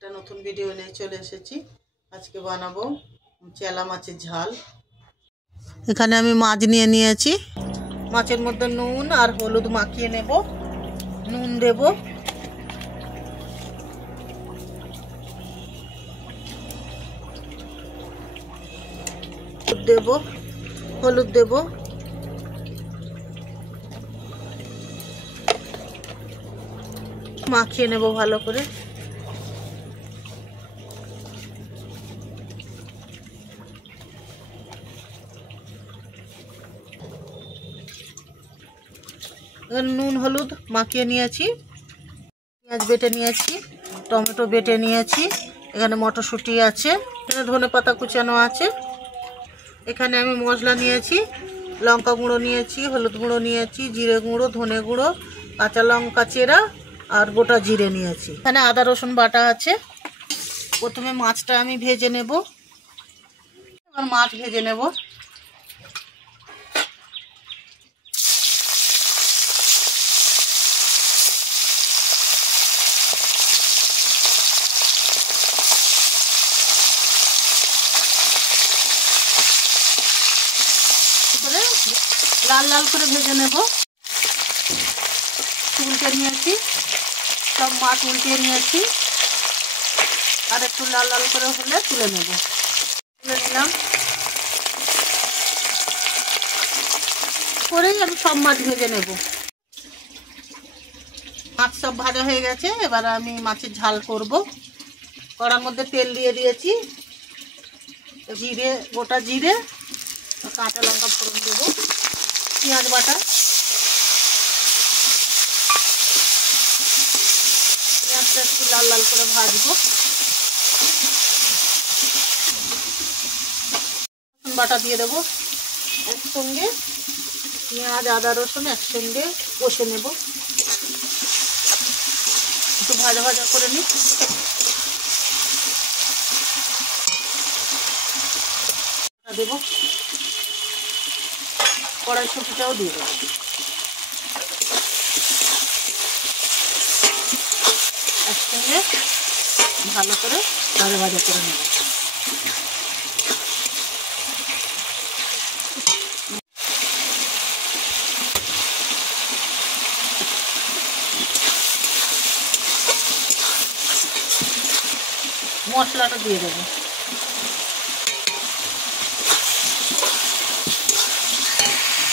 একটা নতুন ভিডিও নিয়ে চলে এসেছি। আজকে বানাবো চেলা মাছের ঝাল। এখানে আমি মাছ নিয়ে নিয়েছি। মাছের মধ্যে নুন আর হলুদ মাখিয়ে নেব। নুন দেব, হলুদ দেব, মাখিয়ে নেব ভালো করে। নুন হলুদ মাখিয়ে নিয়েছি, পেঁয়াজ বেটে নিয়েছি, টমেটো বেটে নিয়েছি, এখানে মটরশুঁটি আছে, এখানে ধনেপাতা কুচানো আছে। এখানে আমি মশলা নিয়েছি, লঙ্কা গুঁড়ো নিয়েছি, হলুদ গুঁড়ো নিয়েছি, জিরে গুঁড়ো, ধনে গুঁড়ো, কাঁচা লঙ্কা চেরা আর গোটা জিরে নিয়েছি। এখানে আদা রসুন বাটা আছে। প্রথমে মাছটা আমি ভেজে নেব। এবার মাছ ভেজে নেব। লাল লাল করে ভেজে নেব। উল্টে নিয়েছি, সব মাছ উল্টিয়ে নিয়েছি। আর একটু লাল লাল করে হলে তুলে নেব। তুলে নিলাম। পরেই আমি সব মাছ ভেজে নেব। মাছ সব ভাজা হয়ে গেছে। এবার আমি মাছের ঝাল করব। কড়ার মধ্যে তেল দিয়ে দিয়েছি, জিরে, গোটা জিরে, কাঁচা লঙ্কা ফোড়ন দেবো, পেঁয়াজ বাটা, পেঁয়াজটা একটু লাল লাল করে ভাজবো। বাটা দিয়ে দেবো একসঙ্গে। পেঁয়াজ আদা রসুন একসঙ্গে কষে নেব। একটু ভাজা ভাজা করে নিই। দেবো, কড়াইশুঁটিটাও দিয়ে দেবো। একসঙ্গে ভালো করে ভাজা ভাজা করে নেব। মশলাটা দিয়ে দেবো।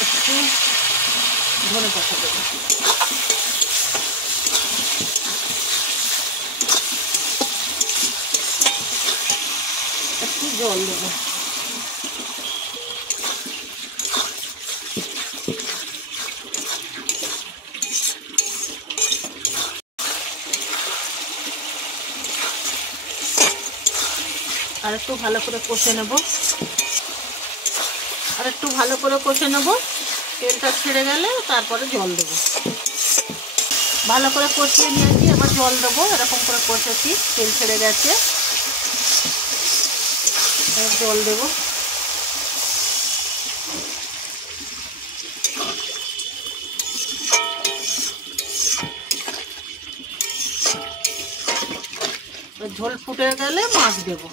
একটু ধনেপাতা দেবো। একটু জল দেবো। আর একটু ভালো করে কষে নেব। তেলটা ছেড়ে গেলে তারপরে জল দেবো। ভালো করে কষিয়ে নিয়েছি, এবার জল দেবো। এরকম করে কষেছি, তেল ছেড়ে গেছে, এবার জল দেবো। ঝোল ফুটে গেলে মাছ দেবো।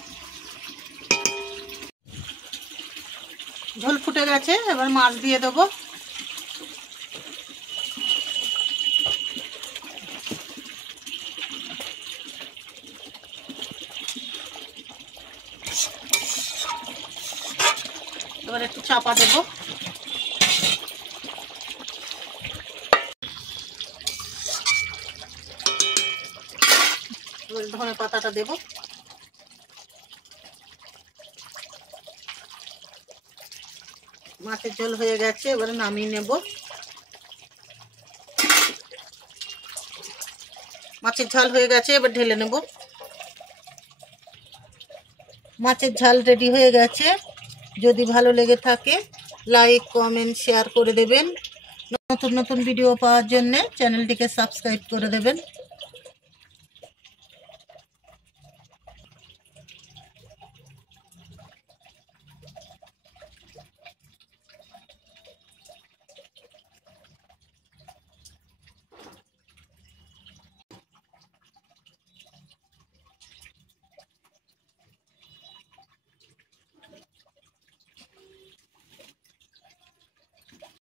ঝোল ফুটে গেছে, এবার মাছ দিয়ে দেবো। এবার একটু চাপা দেবো। এবার ধনে পাতাটা দেবো। মাছের ঝোল হয়ে গেছে, এবারে নামিয়ে নেব। মাছের ঝাল হয়ে গেছে, এবার ঢেলে নেব। মাছের ঝাল রেডি হয়ে গেছে। যদি ভালো লেগে থাকে লাইক, কমেন্ট, শেয়ার করে দেবেন। নতুন নতুন ভিডিও পাওয়ার জন্য চ্যানেলটিকে সাবস্ক্রাইব করে দেবেন।